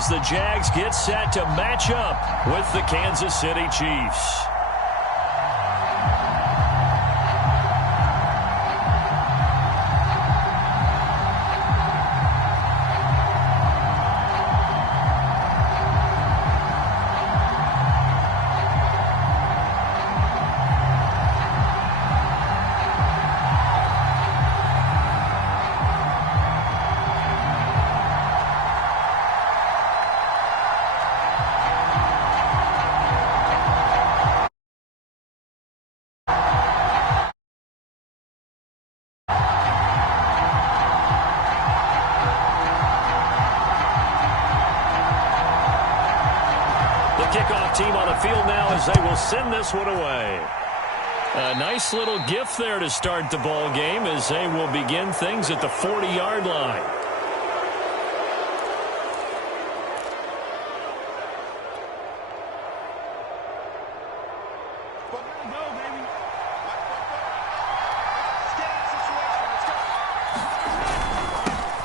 as the Jags get set to match up with the Kansas City Chiefs. Kickoff team on the field now as they will send this one away. A nice little gift there to start the ball game as they will begin things at the 40-yard line.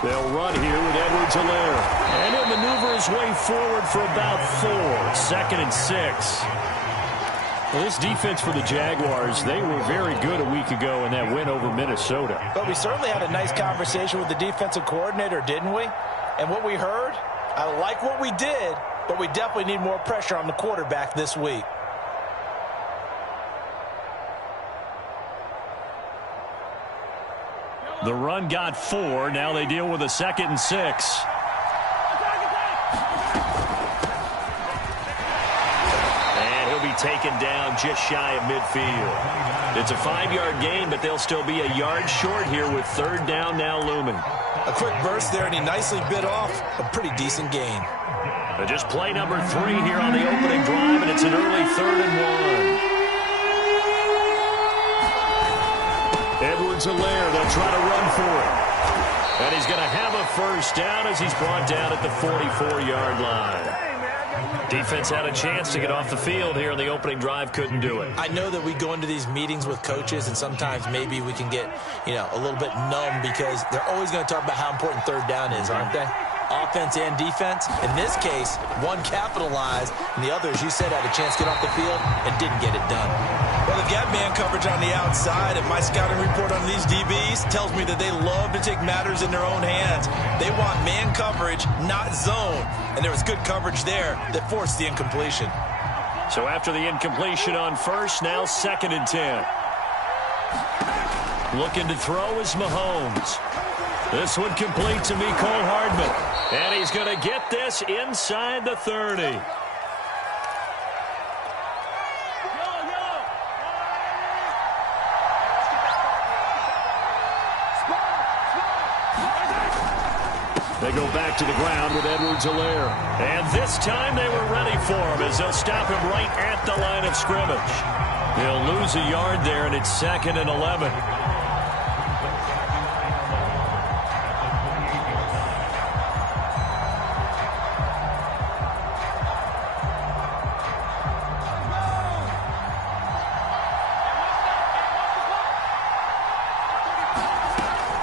They'll run here with Edwards-Helaire. And he'll maneuver his way forward for about 4. 2nd and 6. Well, this defense for the Jaguars, they were very good a week ago in that win over Minnesota. But we certainly had a nice conversation with the defensive coordinator, didn't we? And what we heard, I like what we did, but we definitely need more pressure on the quarterback this week. The run got 4. Now they deal with a 2nd and 6. And he'll be taken down just shy of midfield. It's a 5-yard gain, but they'll still be a yard short here with 3rd down now looming. A quick burst there, and he nicely bit off a pretty decent gain. Just play number 3 here on the opening drive, and it's an early 3rd and 1. Edwards-Helaire, they'll try to run for it. And he's going to have a first down as he's brought down at the 44-yard line. Defense had a chance to get off the field here in the opening drive, couldn't do it. I know that we go into these meetings with coaches, and sometimes maybe we can get, a little bit numb because they're always going to talk about how important 3rd down is, aren't they? Offense and defense. In this case, one capitalized, and the other, as you said, had a chance to get off the field and didn't get it done. Well, they've got man coverage on the outside, and my scouting report on these DBs tells me that they love to take matters in their own hands. They want man coverage, not zone, and there was good coverage there that forced the incompletion. So after the incompletion on first, now 2nd and 10. Looking to throw is Mahomes. This one complete to Mecole Hardman. And he's going to get this inside the 30. They go back to the ground with Edwards-Helaire. And this time they were ready for him as they'll stop him right at the line of scrimmage. He'll lose a yard there, and it's 2nd and 11.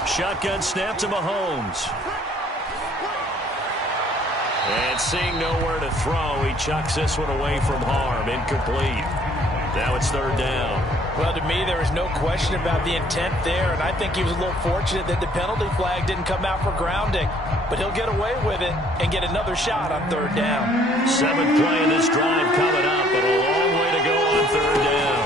Shotgun snap to Mahomes. And seeing nowhere to throw, he chucks this one away from harm. Incomplete. Now it's 3rd down. Well, to me, there is no question about the intent there, and I think he was a little fortunate that the penalty flag didn't come out for grounding. But he'll get away with it and get another shot on 3rd down. 7th play in this drive coming up, but a long way to go on 3rd down.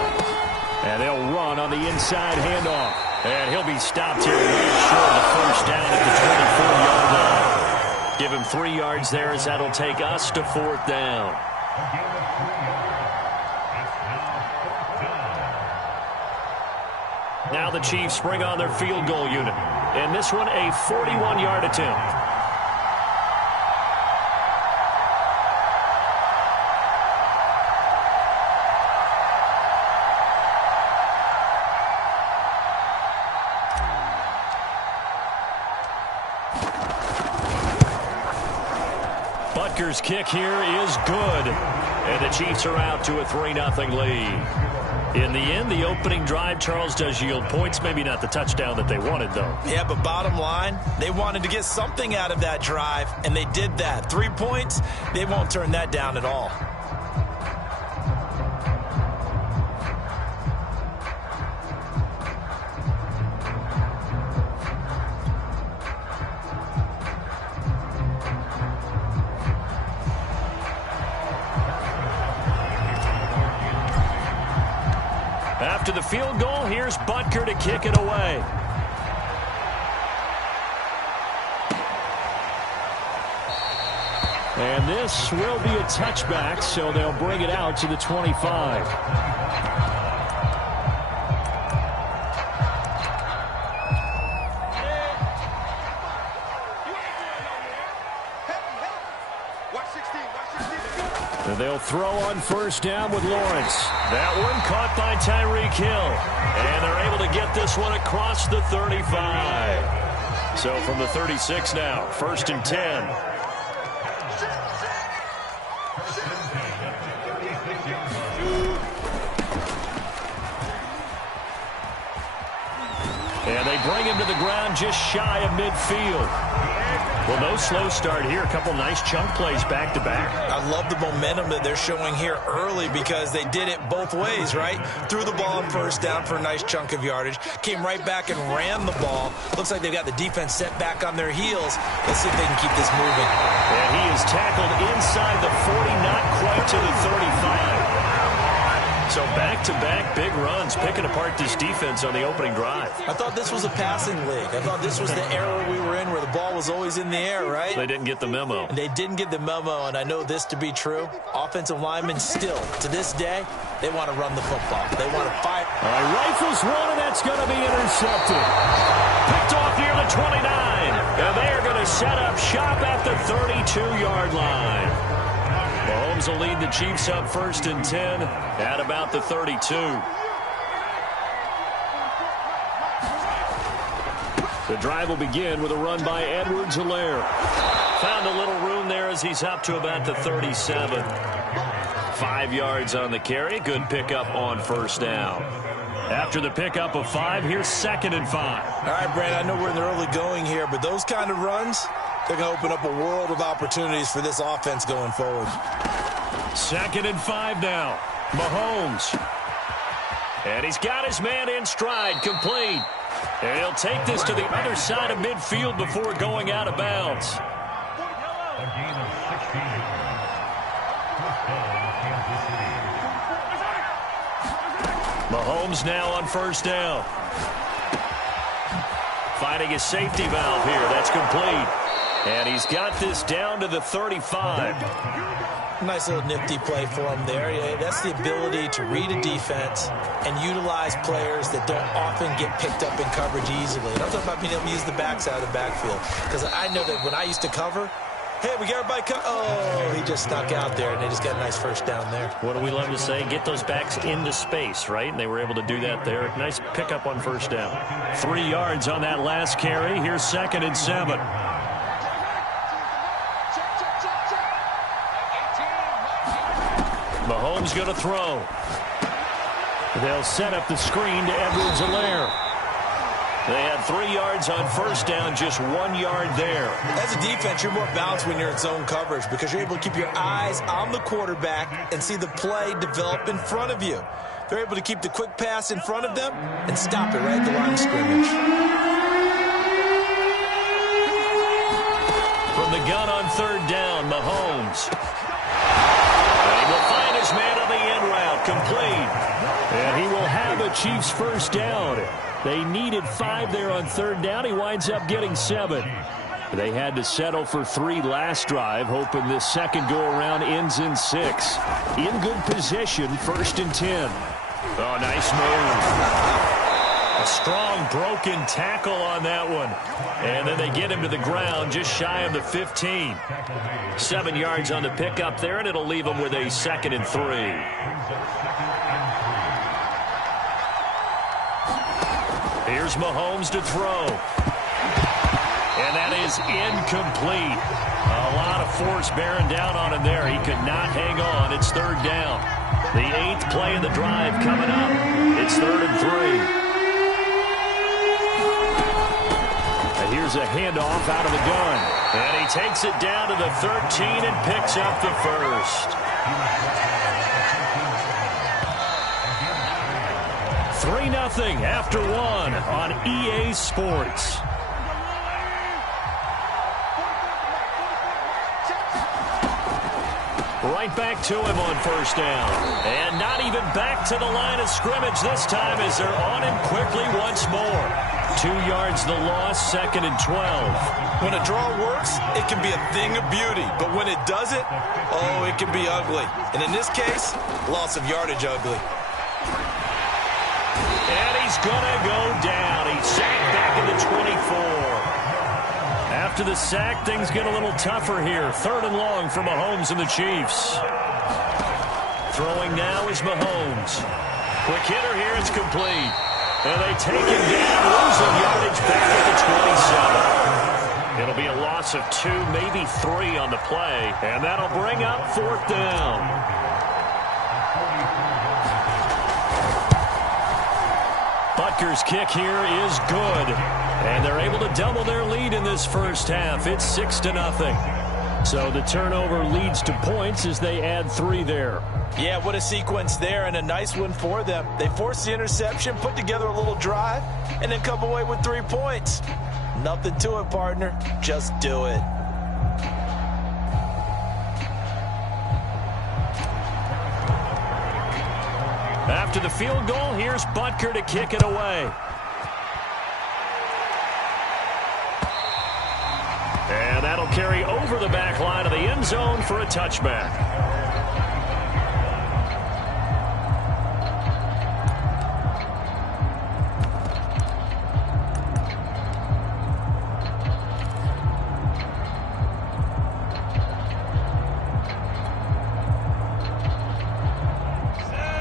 And they'll run on the inside handoff. And he'll be stopped here right short of the first down at the 24-yard line. Give him 3 yards there as that'll take us to 4th down. Now the Chiefs bring on their field goal unit. And this one a 41-yard attempt. Butker's kick here is good. And the Chiefs are out to a 3-0 lead. In the end, the opening drive, Charles, does yield points. Maybe not the touchdown that they wanted, though. Yeah, but bottom line, they wanted to get something out of that drive, and they did that. 3 points, they won't turn that down at all. After the field goal, here's Butker to kick it away. And this will be a touchback, so they'll bring it out to the 25. They'll throw on first down with Lawrence. That one caught by Tyreek Hill. And they're able to get this one across the 35. So from the 36 now, 1st and 10. And they bring him to the ground just shy of midfield. Well, no slow start here. A couple nice chunk plays back-to-back. I love the momentum that they're showing here early because they did it both ways, right? Threw the ball on first down for a nice chunk of yardage. Came right back and ran the ball. Looks like they've got the defense set back on their heels. Let's see if they can keep this moving. And he is tackled inside the 40, not quite to the 35. So back-to-back big runs, picking apart this defense on the opening drive. I thought this was a passing league. I thought this was the era we were in where the ball was always in the air, right? They didn't get the memo. And they didn't get the memo, and I know this to be true. Offensive linemen still, to this day, they want to run the football. They want to fire. All right, rifles one, and that's going to be intercepted. Picked off near the 29. And they are going to set up shop at the 32-yard line. Mahomes will lead the Chiefs up 1st and 10 at about the 32. The drive will begin with a run by Edwards-Helaire. Found a little room there as he's up to about the 37. 5 yards on the carry. Good pickup on first down. After the pickup of 5, here's 2nd and 5. All right, Brandon, I know we're in the early going here, but those kind of runs, they're going to open up a world of opportunities for this offense going forward. 2nd and 5 now. Mahomes. And he's got his man in stride, complete. And he'll take this to the other side of midfield before going out of bounds. Mahomes now on first down. Finding his safety valve here. That's complete. And he's got this down to the 35. Nice little nifty play for him there. Yeah, that's the ability to read a defense and utilize players that don't often get picked up in coverage easily. And I'm talking about being able to use the backs out of the backfield. Because I know that when I used to cover, hey, we got everybody covered. Oh, he just snuck out there, and they just got a nice first down there. What do we love to say? Get those backs into space, right? And they were able to do that there. Nice pickup on first down. 3 yards on that last carry. Here's 2nd and 7. Mahomes going to throw. They'll set up the screen to Edwards-Helaire. They had 3 yards on first down, just 1 yard there. As a defense, you're more balanced when you're in zone coverage because you're able to keep your eyes on the quarterback and see the play develop in front of you. They're able to keep the quick pass in front of them and stop it right at the line of scrimmage. From the gun on 3rd down, Mahomes. And he will find his man on the end route, complete. And he will have a Chiefs first down. They needed 5 there on 3rd down. He winds up getting 7. They had to settle for 3 last drive, hoping this second go-around ends in 6. In good position, 1st and 10. Oh, nice move. A strong broken tackle on that one. And then they get him to the ground just shy of the 15. 7 yards on the pickup there, and it'll leave him with a 2nd and 3. Here's Mahomes to throw. And that is incomplete. A lot of force bearing down on him there. He could not hang on. It's 3rd down. The 8th play of the drive coming up. It's 3rd and 3. And here's a handoff out of the gun. And he takes it down to the 13 and picks up the first. 3-0 after 1 on EA Sports. Right back to him on 1st down. And not even back to the line of scrimmage this time as they're on him quickly once more. 2 yards the loss, 2nd and 12. When a draw works, it can be a thing of beauty. But when it doesn't, oh, it can be ugly. And in this case, loss of yardage ugly. And he's going to go down. He's sacked back in the 24. After the sack, things get a little tougher here. 3rd and long for Mahomes and the Chiefs. Throwing now is Mahomes. Quick hitter here, it's complete. And they take him down, losing yardage back at the 27. It'll be a loss of 2, maybe 3 on the play. And that'll bring up 4th down. Butker's kick here is good. And they're able to double their lead in this first half. It's 6-0. So the turnover leads to points as they add 3 there. Yeah, what a sequence there, and a nice one for them. They force the interception, put together a little drive, and then come away with 3 points. Nothing to it, partner. Just do it. After the field goal, here's Butker to kick it away. And that'll carry over the back line of the end zone for a touchback.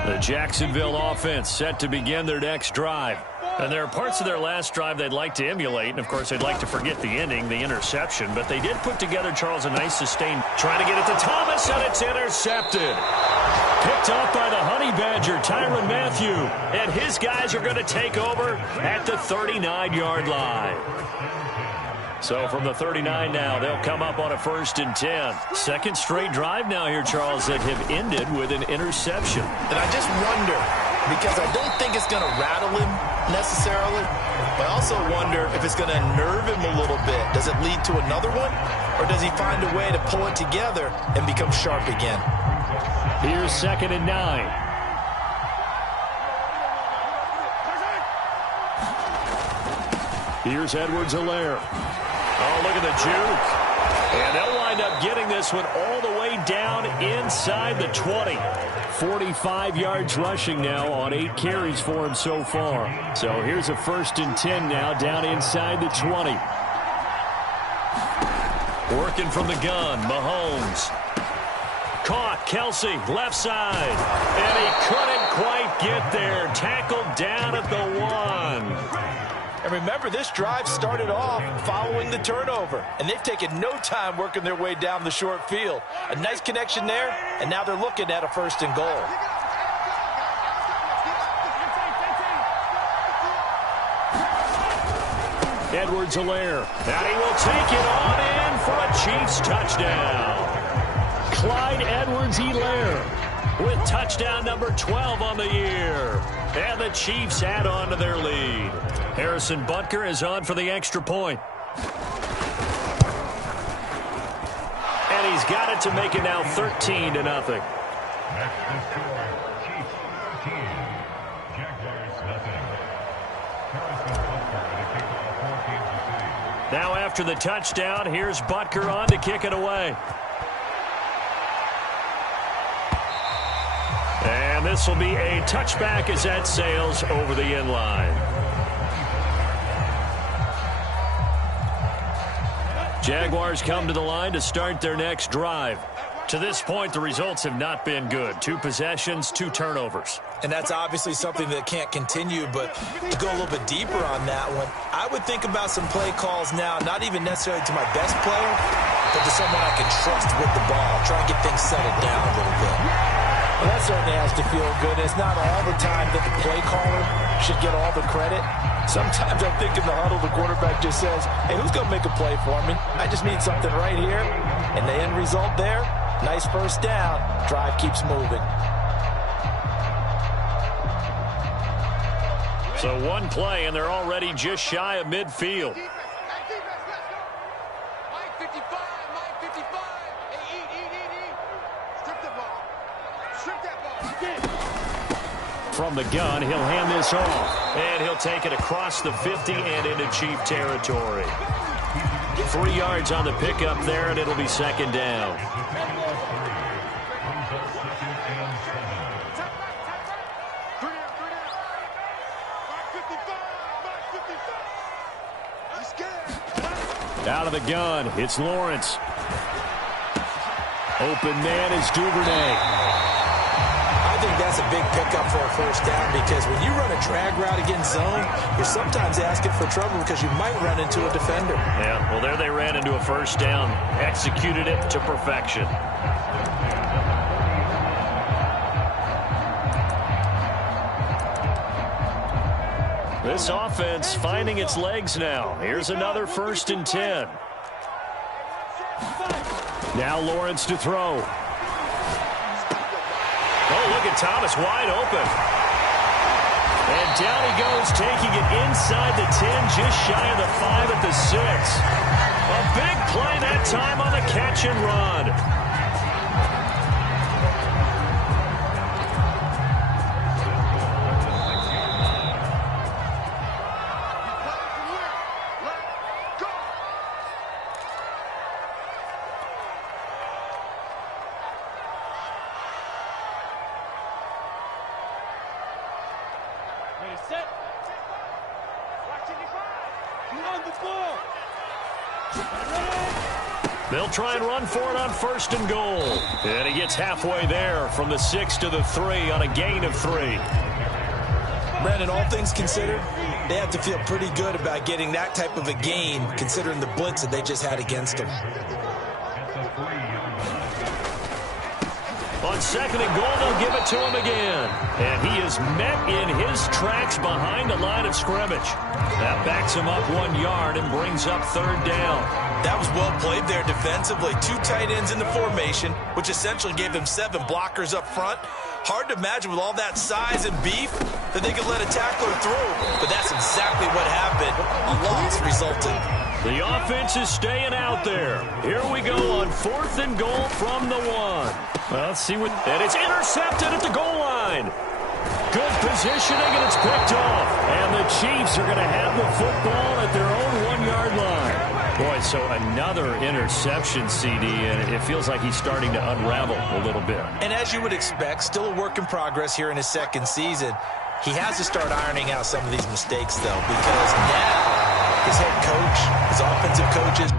The Jacksonville offense set to begin their next drive. And there are parts of their last drive they'd like to emulate. And, of course, they'd like to forget the ending, the interception. But they did put together, Charles, a nice sustain. Trying to get it to Thomas, and it's intercepted. Picked off by the Honey Badger, Tyrann Mathieu. And his guys are going to take over at the 39-yard line. So from the 39 now, they'll come up on a 1st and 10. Second straight drive now here, Charles, that have ended with an interception. And I just wonder, because I don't think it's going to rattle him necessarily, but I also wonder if it's going to nerve him a little bit. Does it lead to another one? Or does he find a way to pull it together and become sharp again? Here's 2nd and 9. Here's Edwards-Helaire. Oh, look at the juke. And they'll wind up getting this one all the way down inside the 20. 45 yards rushing now on 8 carries for him so far. So here's a 1st and 10 now down inside the 20. Working from the gun, Mahomes. Caught, Kelsey, left side. And he couldn't quite get there. Tackled down at the 1. And remember, this drive started off following the turnover. And they've taken no time working their way down the short field. A nice connection there, and now they're looking at a 1st and goal. Edwards-Helaire. And he will take it on in for a Chiefs touchdown. Clyde Edwards-Helaire with touchdown number 12 on the year. And the Chiefs add on to their lead. Harrison Butker is on for the extra point. And he's got it to make it now 13-0. Now after the touchdown, here's Butker on to kick it away. And this will be a touchback as that sails over the end line. Jaguars come to the line to start their next drive. To this point, the results have not been good. 2 possessions, 2 turnovers. And that's obviously something that can't continue, but to go a little bit deeper on that one, I would think about some play calls now, not even necessarily to my best player, but to someone I can trust with the ball. Try and get things settled down a little bit. Well, that certainly has to feel good. It's not all the time that the play caller should get all the credit. Sometimes I think in the huddle, the quarterback just says, hey, who's going to make a play for me? I just need something right here. And the end result there, nice first down. Drive keeps moving. So one play, and they're already just shy of midfield. From the gun, he'll hand this off. And he'll take it across the 50 and into Chief territory. 3 yards on the pickup there, and it'll be second down. Out of the gun, it's Lawrence. Open man is Duvernay. I think that's a big pickup for a first down because when you run a drag route against zone, you're sometimes asking for trouble because you might run into a defender. Yeah, well, there they ran into a first down. Executed it to perfection. This offense finding its legs now. Here's another 1st and 10. Now Lawrence to throw. Oh, look at Thomas wide open. And down he goes, taking it inside the 10, just shy of the 5 at the 6. A big play that time on the catch and run. They'll try and run for it on 1st and goal. And he gets halfway there from the 6 to the 3 on a gain of 3. Brandon, all things considered, they have to feel pretty good about getting that type of a gain considering the blitz that they just had against them. On 2nd and goal, they'll give it to him again. And he is met in his tracks behind the line of scrimmage. That backs him up 1 yard and brings up 3rd down. That was well played there defensively. 2 tight ends in the formation, which essentially gave them 7 blockers up front. Hard to imagine with all that size and beef that they could let a tackler through. But that's exactly what happened. A loss resulted. The offense is staying out there. Here we go on 4th and goal from the 1. Well, let's see what... And it's intercepted at the goal line. Good positioning, and it's picked off. And the Chiefs are going to have the football at their own 1-yard line. Boy, so another interception, CD, and it feels like he's starting to unravel a little bit. And as you would expect, still a work in progress here in his 2nd season. He has to start ironing out some of these mistakes, though, because now his head coach, his offensive coaches,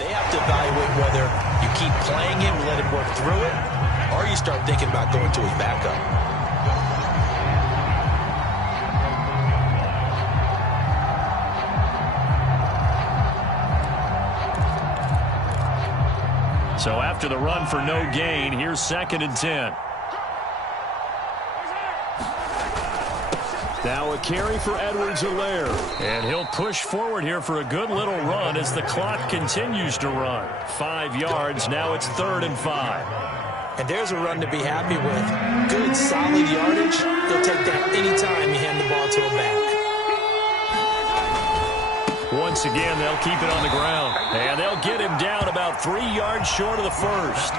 They have to evaluate whether you keep playing him, let him work through it, or you start thinking about going to his backup. So after the run for no gain, here's 2nd and 10. Now a carry for Edwards-Helaire. And he'll push forward here for a good little run as the clock continues to run. 5 yards. Now it's 3rd and 5. And there's a run to be happy with. Good, solid yardage. They'll take that anytime you hand the ball to a back. Once again, they'll keep it on the ground. And they'll get him down about 3 yards short of the first.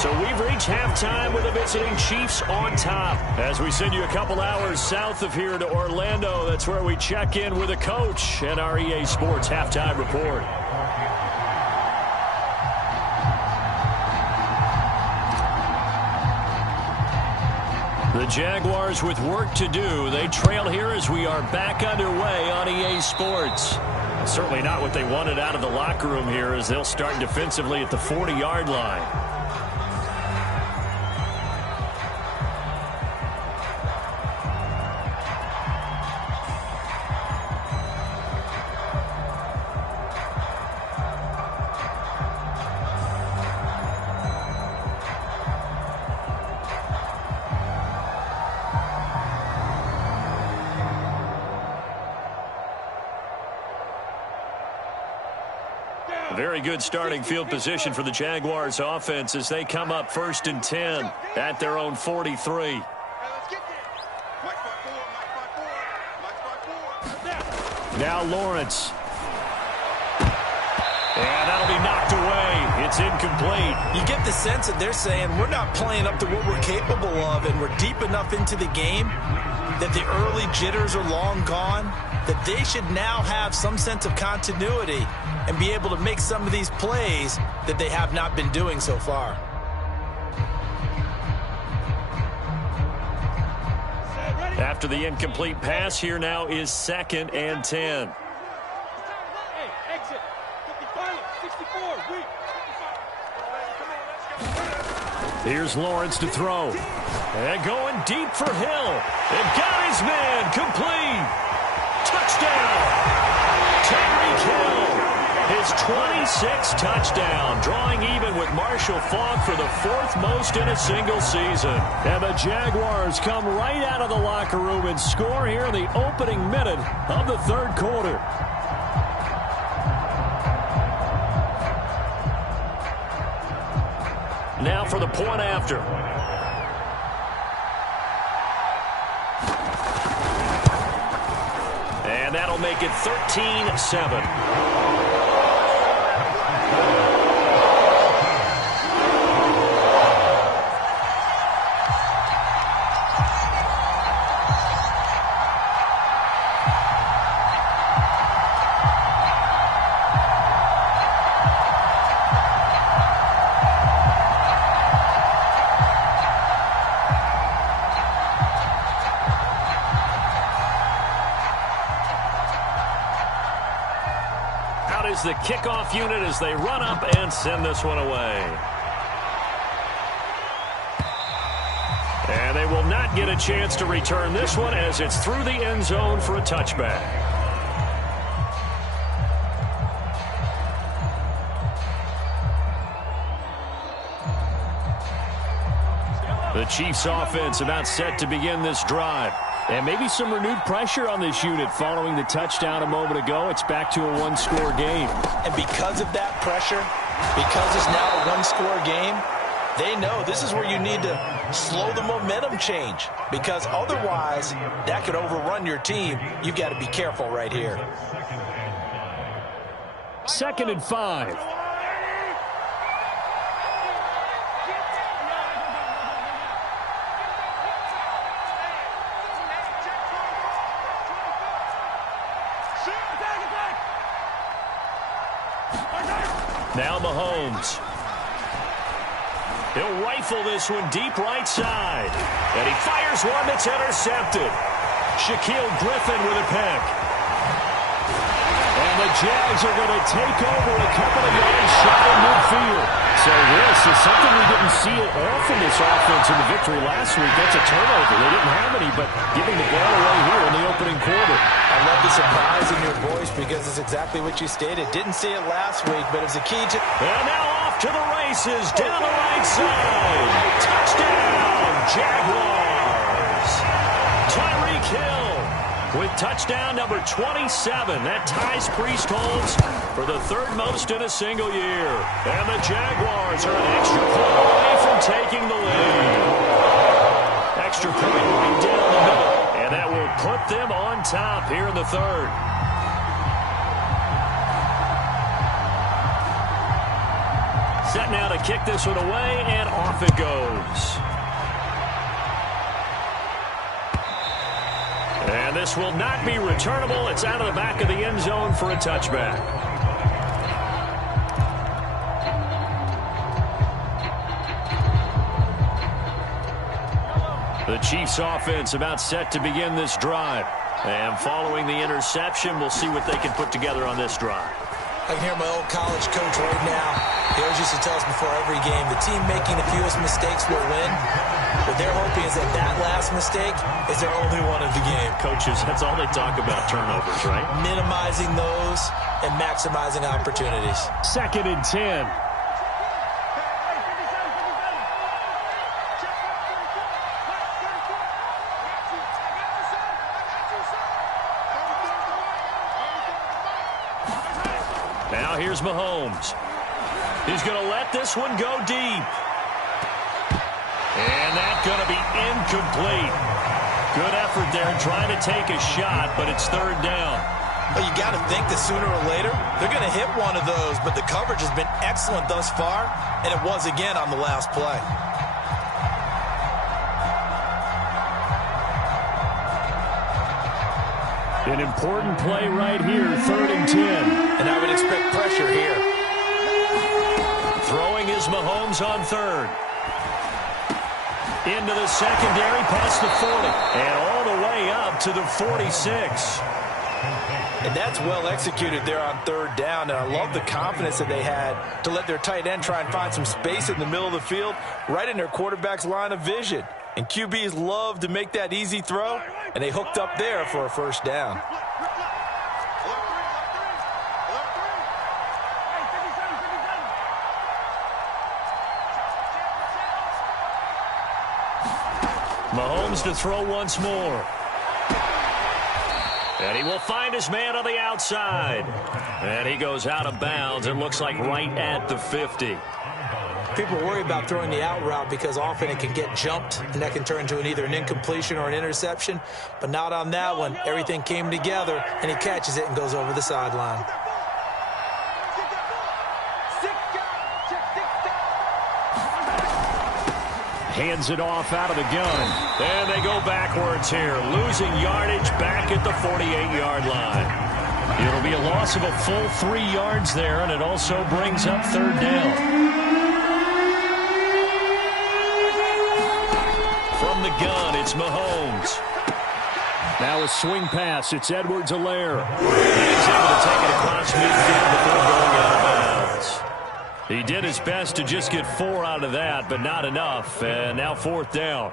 So we've reached halftime with the visiting Chiefs on top. As we send you a couple hours south of here to Orlando, that's where we check in with a coach and our EA Sports Halftime Report. The Jaguars with work to do. They trail here as we are back underway on EA Sports. Certainly not what they wanted out of the locker room here as they'll start defensively at the 40-yard line. Very good starting field position for the Jaguars offense as they come up 1st and 10 at their own 43. Now Lawrence. And that'll be knocked away. It's incomplete. You get the sense that they're saying we're not playing up to what we're capable of, and we're deep enough into the game that the early jitters are long gone, that they should now have some sense of continuity and be able to make some of these plays that they have not been doing so far. After the incomplete pass, here now is 2nd and 10. Here's Lawrence to throw. And going deep for Hill. And got his man complete. Touchdown. Tyreek Hill. His 26th touchdown, drawing even with Marshall Faulk for the 4th most in a single season. And the Jaguars come right out of the locker room and score here in the opening minute of the 3rd quarter. Now for the point after. And that'll make it 13-7. Is the kickoff unit as they run up and send this one away. And they will not get a chance to return this one as it's through the end zone for a touchback. The Chiefs offense about set to begin this drive. And maybe some renewed pressure on this unit following the touchdown a moment ago. It's back to a one-score game. And because of that pressure, because it's now a one-score game, they know this is where you need to slow the momentum change. Because otherwise, that could overrun your team. You've got to be careful right here. 2nd and 5. Now Mahomes. He'll rifle this one deep right side. And he fires one that's intercepted. Shaquille Griffin with a pick. And the Jags are going to take over a couple of yards shy of midfield. So this is something we didn't see it often, this offense in the victory last week. That's a turnover. They didn't have any, but giving the ball away here in the opening quarter. I love the surprise in your voice because it's exactly what you stated. Didn't see it last week, but it was a key to... And now off to the races down the right side. Touchdown, Jaguars. Tyreek Hill with touchdown number 27. That ties Priesthold's for the third most in a single year. And the Jaguars are an extra point away from taking the lead. Extra point right down the middle. And that will put them on top here in the third. Set now to kick this one away, and off it goes. And this will not be returnable. It's out of the back of the end zone for a touchback. The Chiefs offense about set to begin this drive. And following the interception, we'll see what they can put together on this drive. I can hear my old college coach right now. He always used to tell us before every game, the team making the fewest mistakes will win. What they're hoping is that that last mistake is their only one of the game. Coaches, that's all they talk about, turnovers, right? Minimizing those and maximizing opportunities. 2nd and 10. Now here's Mahomes. He's going to let this one go deep. And that's going to be incomplete. Good effort there trying to take a shot, but it's third down. Well, you got to think that sooner or later they're going to hit one of those, but the coverage has been excellent thus far, and it was again on the last play. An important play right here, 3rd and 10. And I would expect pressure here. Throwing is Mahomes on 3rd. Into the secondary, past the 40. And all the way up to the 46. And that's well executed there on 3rd down. And I love the confidence that they had to let their tight end try and find some space in the middle of the field, right in their quarterback's line of vision. And QBs love to make that easy throw, and they hooked up there for a first down. Mahomes to throw once more. And he will find his man on the outside. And he goes out of bounds. It looks like right at the 50. People worry about throwing the out route because often it can get jumped, and that can turn into either an incompletion or an interception. But not on that one. Everything came together, and he catches it and goes over the sideline. Hands it off out of the gun. And they go backwards here, losing yardage back at the 48-yard line. It'll be a loss of a full 3 yards there, and it also brings up 3rd down. From the gun, it's Mahomes. Now a swing pass. It's Edwards-Helaire. He's able to take it across midfield before going out of bounds. He did his best to just get 4 out of that, but not enough. And now 4th down.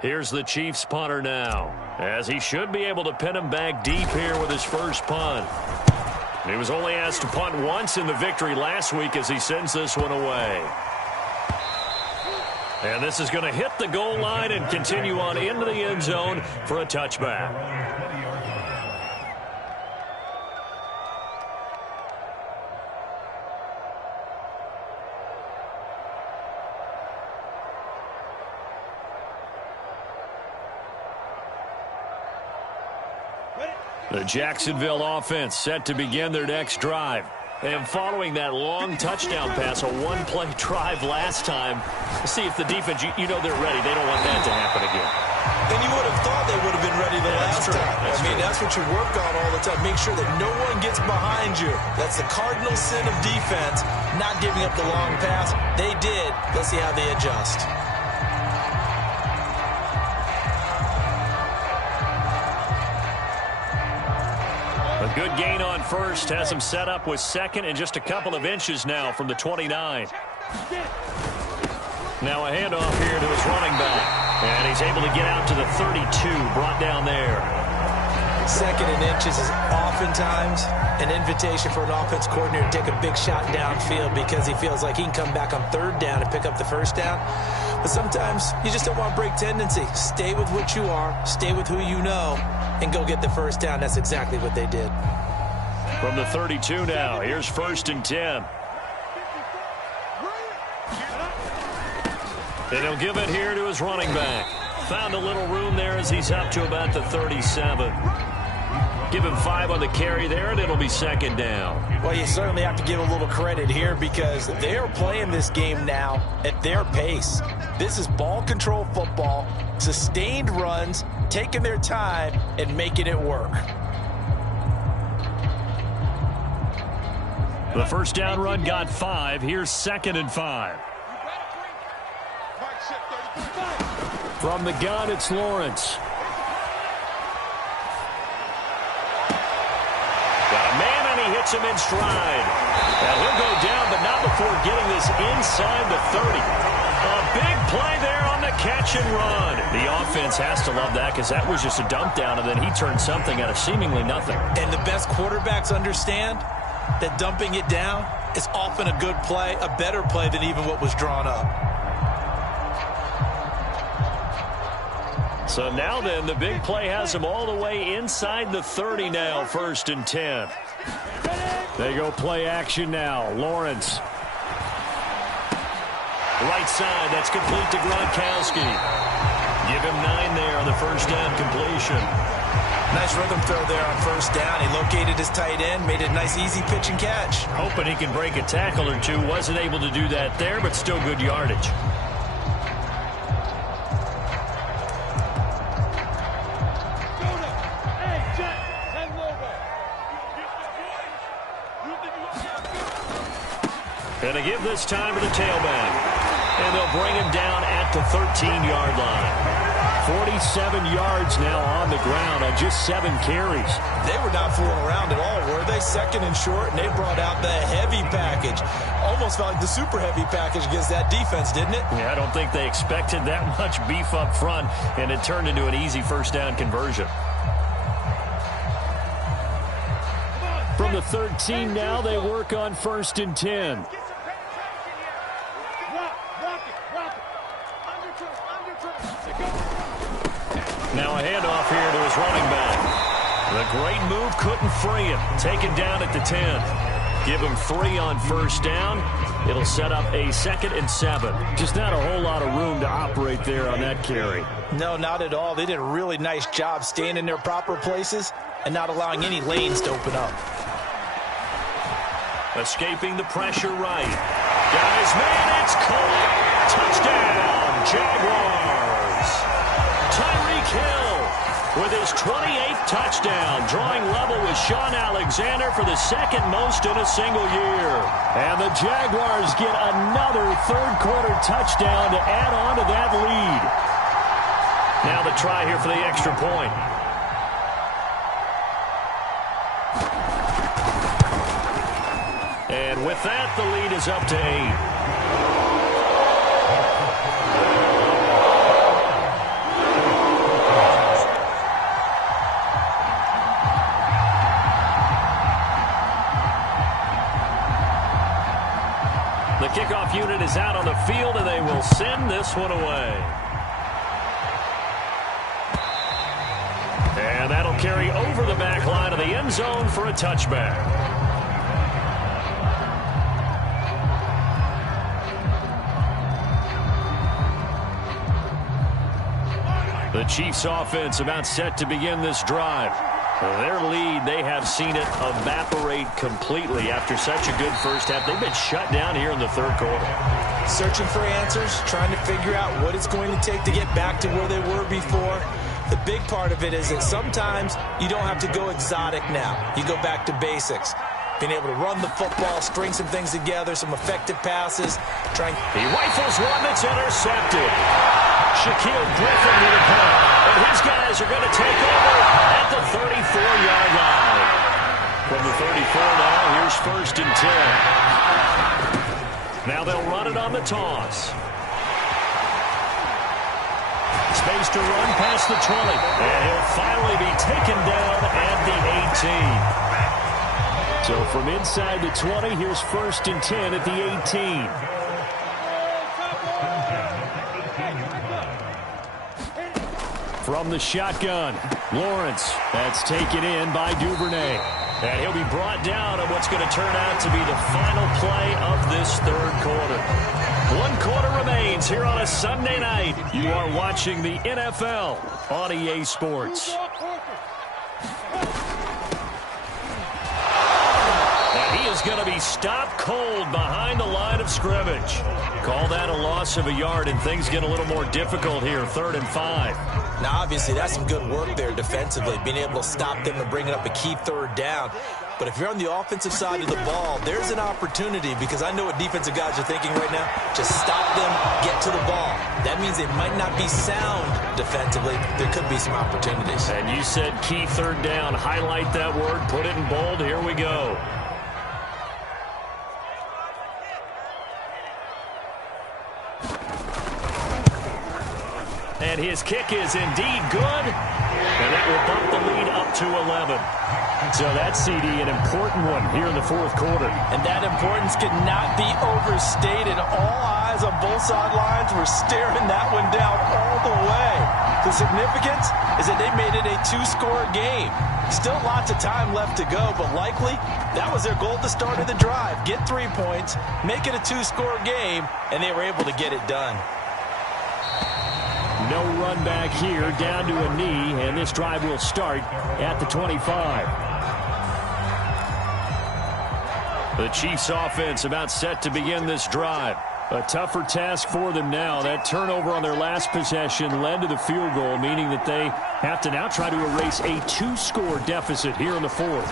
Here's the Chiefs punter now, as he should be able to pin him back deep here with his first punt. He was only asked to punt once in the victory last week as he sends this one away. And this is going to hit the goal line and continue on into the end zone for a touchback. The Jacksonville offense set to begin their next drive. And following that long touchdown pass, a one-play drive last time, see if the defense, you know they're ready. They don't want that to happen again. And you would have thought they would have been ready the last time. That's what you work on all the time. Make sure that no one gets behind you. That's the cardinal sin of defense, not giving up the long pass. They did. Let's see how they adjust. A good gain on first has him set up with second and just a couple of inches now from the 29. Now a handoff here to his running back. And he's able to get out to the 32, brought down there. Second and inches is oftentimes an invitation for an offense coordinator to take a big shot downfield because he feels like he can come back on third down and pick up the first down. But sometimes you just don't want to break tendency. Stay with what you are, stay with who you know, and go get the first down. That's exactly what they did. From the 32 now, here's 1st and 10. And he'll give it here to his running back. Found a little room there as he's up to about the 37. Give him 5 on the carry there, and it'll be 2nd down. Well, you certainly have to give a little credit here because they are playing this game now at their pace. This is ball control football, sustained runs, taking their time, and making it work. The first down run got 5. Here's 2nd and 5. From the gun, it's Lawrence. Got a man, and he hits him in stride. Now he'll go down, but not before getting this inside the 30. A big play there on the catch and run. The offense has to love that because that was just a dump down, and then he turned something out of seemingly nothing. And the best quarterbacks understand that dumping it down is often a good play, a better play than even what was drawn up. So now then, the big play has him all the way inside the 30 now, 1st and 10. They go play action now. Lawrence. Right side, that's complete to Gronkowski. Give him 9 there on the first down completion. Nice rhythm throw there on first down. He located his tight end, made it a nice easy pitch and catch. Hoping he can break a tackle or two. Wasn't able to do that there, but still good yardage. And to give this time to the tailback. And they'll bring him down at the 13-yard line. 47 yards now on the ground on just 7 carries. They were not fooling around at all, were they? 2nd and short, and they brought out the heavy package. Almost felt like the super heavy package against that defense, didn't it? Yeah, I don't think they expected that much beef up front, and it turned into an easy first down conversion. From the 13 now, they work on 1st and 10. Now a handoff here to his running back. The great move couldn't free him. Taken down at the 10. Give him 3 on first down. It'll set up a 2nd and 7. Just not a whole lot of room to operate there on that carry. No, not at all. They did a really nice job staying in their proper places and not allowing any lanes to open up. Escaping the pressure right. Guys, man, it's caught. Touchdown, Jaguars. Tyreek Hill with his 28th touchdown, drawing level with Sean Alexander for the 2nd most in a single year. And the Jaguars get another third-quarter touchdown to add on to that lead. Now the try here for the extra point. And with that, the lead is up to 8. The kickoff unit is out on the field, and they will send this one away. And that'll carry over the back line of the end zone for a touchback. The Chiefs offense about set to begin this drive. Their lead, they have seen it evaporate completely after such a good first half. They've been shut down here in the third quarter. Searching for answers, trying to figure out what it's going to take to get back to where they were before. The big part of it is that sometimes you don't have to go exotic now. You go back to basics. Being able to run the football, string some things together, some effective passes. He rifles one that's intercepted. Shaquille Griffin with a punt. And his guys are going to take over at the 34-yard line. first and 10. Now they'll run it on the toss. Space to run past the 20. And he'll finally be taken down at the 18. So from inside the 20, here's first and 10 at the 18. From the shotgun, Lawrence. That's taken in by Duvernay. And he'll be brought down on what's going to turn out to be the final play of this third quarter. 1 quarter remains here on a Sunday night. You are watching the NFL on EA Sports. And he is going to be stopped cold behind the line of scrimmage. Call that a loss of a yard, and things get a little more difficult here, 3rd and 5. Now, obviously, that's some good work there defensively, being able to stop them and bring it up a key 3rd down. But if you're on the offensive side of the ball, there's an opportunity, because I know what defensive guys are thinking right now. Just stop them, get to the ball. That means they might not be sound defensively. There could be some opportunities. And you said key 3rd down. Highlight that word, put it in bold. Here we go. And his kick is indeed good. And that will bump the lead up to 11. So that's, CD, an important one here in the 4th quarter. And that importance cannot be overstated. All eyes on both sidelines were staring that one down all the way. The significance is that they made it a 2-score game. Still lots of time left to go, but likely that was their goal at the start of the drive. Get 3 points, make it a 2-score game, and they were able to get it done. No run back here, down to a knee, and this drive will start at the 25. The Chiefs offense about set to begin this drive. A tougher task for them now. That turnover on their last possession led to the field goal, meaning that they have to now try to erase a 2-score deficit here in the 4th.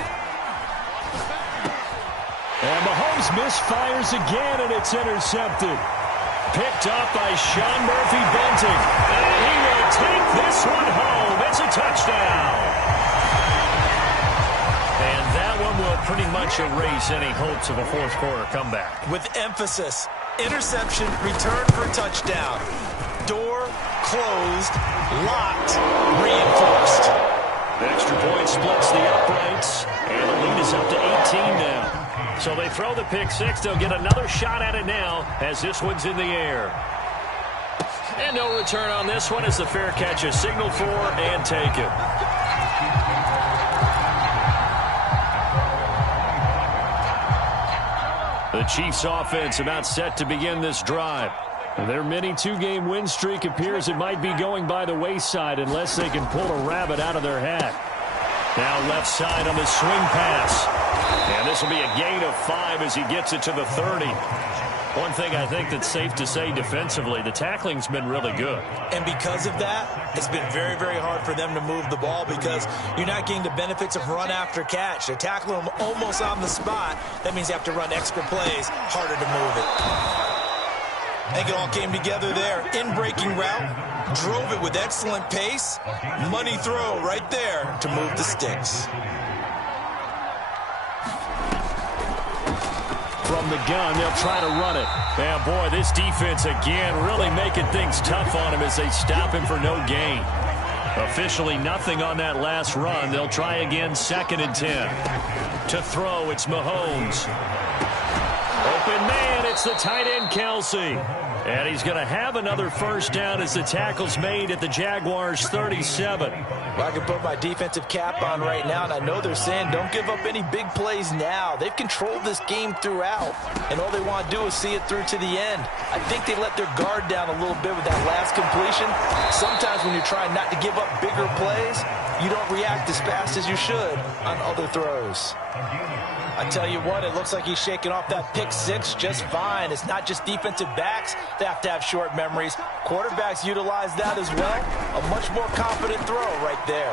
And Mahomes misfires again, and it's intercepted. Picked up by Sean Murphy-Bunting. And he will take this one home. It's a touchdown. And that one will pretty much erase any hopes of a 4th quarter comeback. With emphasis, interception, return for touchdown. Door closed, locked, reinforced. The extra point splits the uprights, and the lead is up to 18 now. So they throw the pick 6. They'll get another shot at it now as this one's in the air. And no return on this one as the fair catch is signaled for and taken. The Chiefs offense about set to begin this drive. Their mini 2-game win streak appears it might be going by the wayside unless they can pull a rabbit out of their hat. Now left side on the swing pass. And this will be a gain of 5 as he gets it to the 30. One thing I think that's safe to say defensively, the tackling's been really good. And because of that, it's been very, very hard for them to move the ball because you're not getting the benefits of run after catch. They're tackling them almost on the spot. That means you have to run extra plays, harder to move it. I think it all came together there. In-breaking route, drove it with excellent pace. Money throw right there to move the sticks. From the gun, they'll try to run it. And boy, this defense again really making things tough on him as they stop him for no gain. Officially nothing on that last run. They'll try again, 2nd and 10. To throw, it's Mahomes. Open man, it's the tight end, Kelsey. And he's going to have another first down as the tackle's made at the Jaguars' 37. Well, I can put my defensive cap on right now, and I know they're saying don't give up any big plays now. They've controlled this game throughout, and all they want to do is see it through to the end. I think they let their guard down a little bit with that last completion. Sometimes when you're trying not to give up bigger plays, you don't react as fast as you should on other throws. I tell you what, it looks like he's shaking off that pick 6 just fine. It's not just defensive backs that have to have short memories. Quarterbacks utilize that as well. A much more confident throw right there.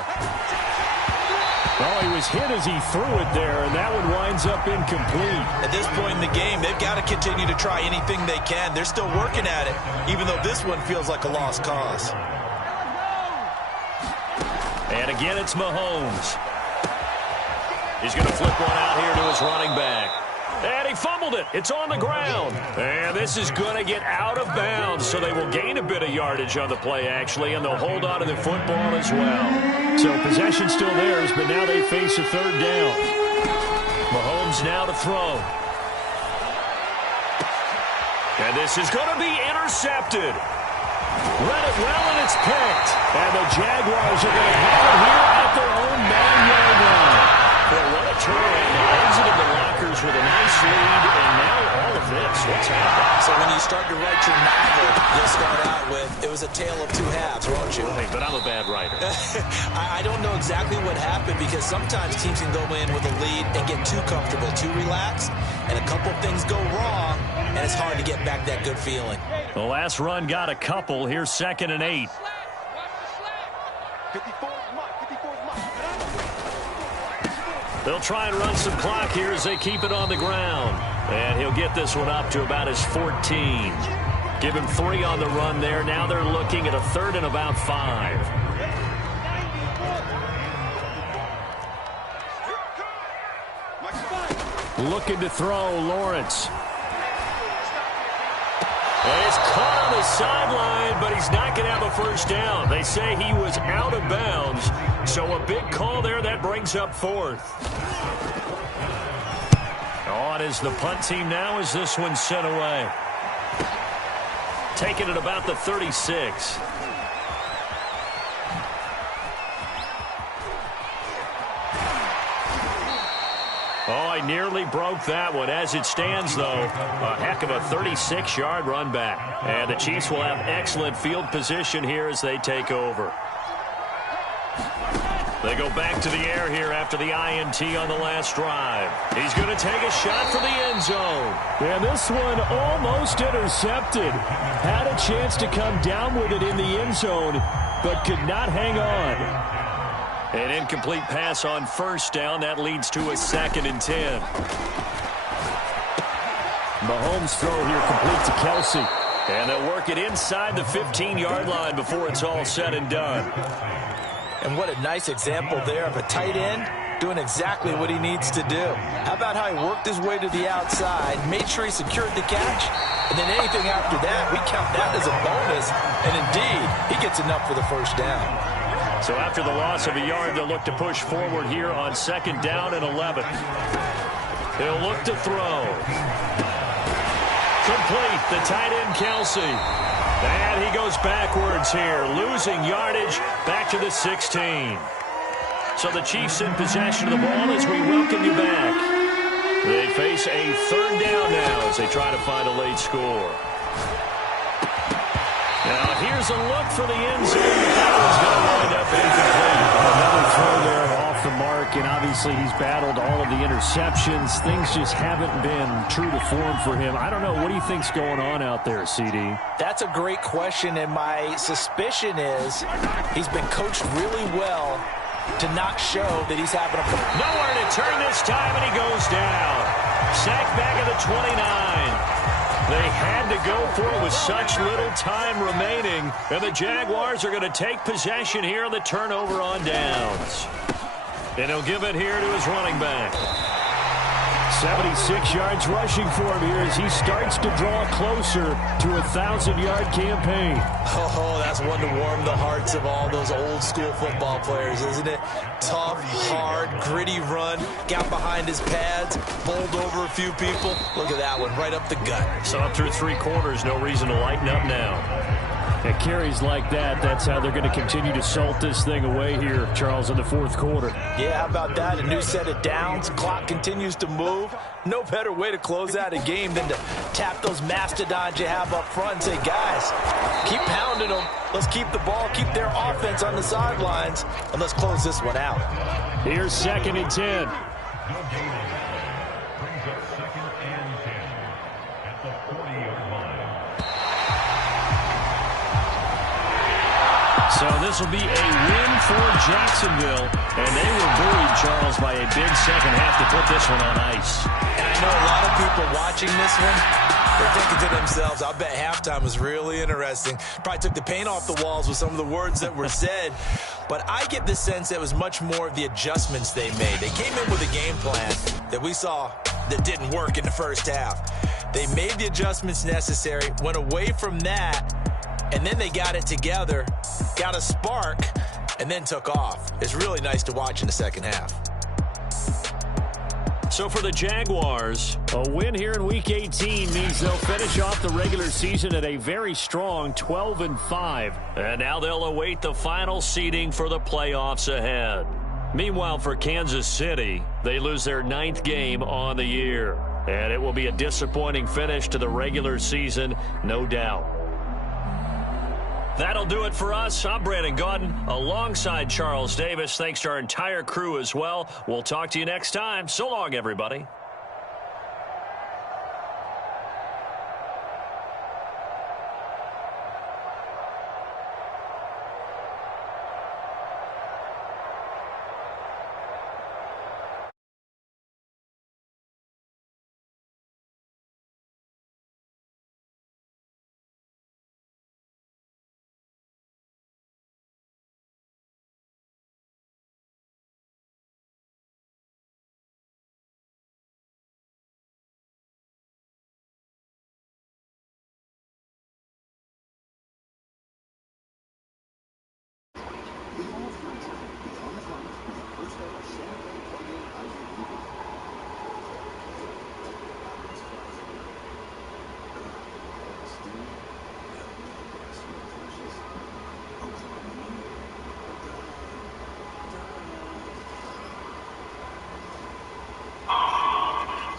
Well, he was hit as he threw it there, and that one winds up incomplete. At this point in the game, they've got to continue to try anything they can. They're still working at it, even though this one feels like a lost cause. And again, it's Mahomes. He's going to flip one out here to his running back. And he fumbled it. It's on the ground. And this is going to get out of bounds, so they will gain a bit of yardage on the play, actually, and they'll hold on to the football as well. So possession still theirs, but now they face a third down. Mahomes now to throw. And this is going to be intercepted. Read it well, and it's picked. And the Jaguars are going to have it here at their own 9-yard line. Well, what a turnaround. They exited the lockers with a nice lead, and now all of this. What's happened? So when you start to write your novel, you'll start out with, it was a tale of two halves, won't you? Hey, but I'm a bad writer. I don't know exactly what happened, because sometimes teams can go in with a lead and get too comfortable, too relaxed, and a couple things go wrong, and it's hard to get back that good feeling. The last run got a couple. Here's 2nd and 8. They'll try and run some clock here as they keep it on the ground. And he'll get this one up to about his 14. Give him 3 on the run there. Now they're looking at a 3rd and about 5. Looking to throw, Lawrence. And he's caught on the sideline, but he's not going to have a first down. They say he was out of bounds, so a big call there that brings up 4th. On is the punt team now as this one's sent away. Taking it about the 36. Oh, I nearly broke that one. As it stands, though, a heck of a 36-yard run back. And the Chiefs will have excellent field position here as they take over. They go back to the air here after the INT on the last drive. He's going to take a shot for the end zone. And this one almost intercepted. Had a chance to come down with it in the end zone, but could not hang on. An incomplete pass on first down. That leads to a 2nd and 10. Mahomes' throw here complete to Kelsey. And they'll work it inside the 15-yard line before it's all said and done. And what a nice example there of a tight end doing exactly what he needs to do. How about how he worked his way to the outside, made sure he secured the catch, and then anything after that, we count that as a bonus. And indeed, he gets enough for the first down. So after the loss of a yard, they'll look to push forward here on 2nd down and 11. They'll look to throw. Complete, the tight end Kelsey. And he goes backwards here, losing yardage back to the 16. So the Chiefs in possession of the ball as we welcome you back. They face a 3rd down now as they try to find a late score. Now here's a look for the end zone. That one's going to wind up incomplete. Another throw there off the mark, and obviously he's battled all of the interceptions. Things just haven't been true to form for him. I don't know. What do you think's going on out there, CD? That's a great question, and my suspicion is he's been coached really well to not show that he's having a... Nowhere to turn this time, and he goes down. Sacked back at the 29. They had to go for it with such little time remaining, and the Jaguars are going to take possession here on the turnover on downs. And he'll give it here to his running back. 76 yards rushing for him here as he starts to draw closer to a 1,000-yard campaign. Oh, that's one to warm the hearts of all those old-school football players, isn't it? Tough, hard, gritty run, got behind his pads, bowled over a few people. Look at that one, right up the gut. So up through 3 quarters, no reason to lighten up now. At carries like that, that's how they're going to continue to salt this thing away here, Charles, in the 4th quarter. Yeah, how about that? A new set of downs. Clock continues to move. No better way to close out a game than to tap those mastodons you have up front and say, guys, keep pounding them. Let's keep the ball, keep their offense on the sidelines, and let's close this one out. Here's 2nd and 10. So this will be a win for Jacksonville, and they were buoyed, Charles, by a big second half to put this one on ice. And I know a lot of people watching this one, they're thinking to themselves, I bet halftime was really interesting. Probably took the paint off the walls with some of the words that were said. But I get the sense that it was much more of the adjustments they made. They came in with a game plan that we saw that didn't work in the first half. They made the adjustments necessary, went away from that, and then they got it together, got a spark, and then took off. It's really nice to watch in the second half. So for the Jaguars, a win here in Week 18 means they'll finish off the regular season at a very strong 12-5. And now they'll await the final seeding for the playoffs ahead. Meanwhile, for Kansas City, they lose their 9th game on the year. And it will be a disappointing finish to the regular season, no doubt. That'll do it for us. I'm Brandon Gaudin alongside Charles Davis. Thanks to our entire crew as well. We'll talk to you next time. So long, everybody.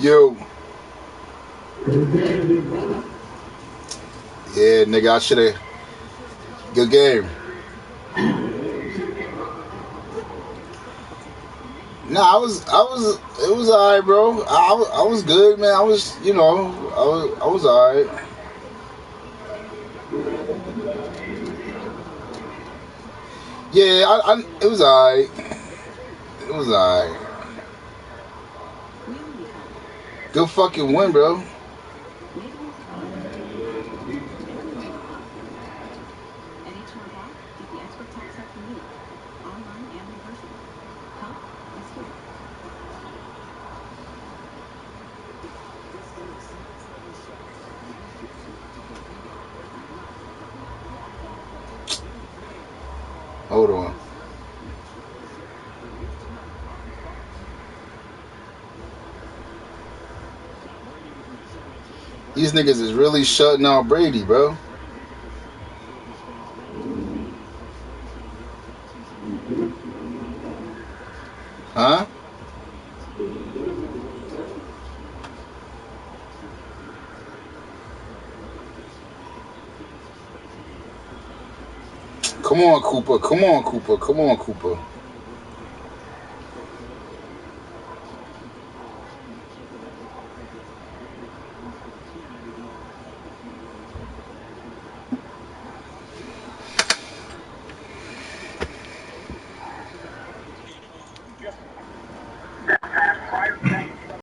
Yo. Yeah, nigga, I should have. Good game. Nah, it was alright, bro. I was good, man. I was, I was alright. Yeah, it was alright. It was alright. Good fucking win, bro. Hold on. These niggas is really shutting out Brady, bro. Huh? Come on, Cooper. Come on, Cooper. Come on, Cooper.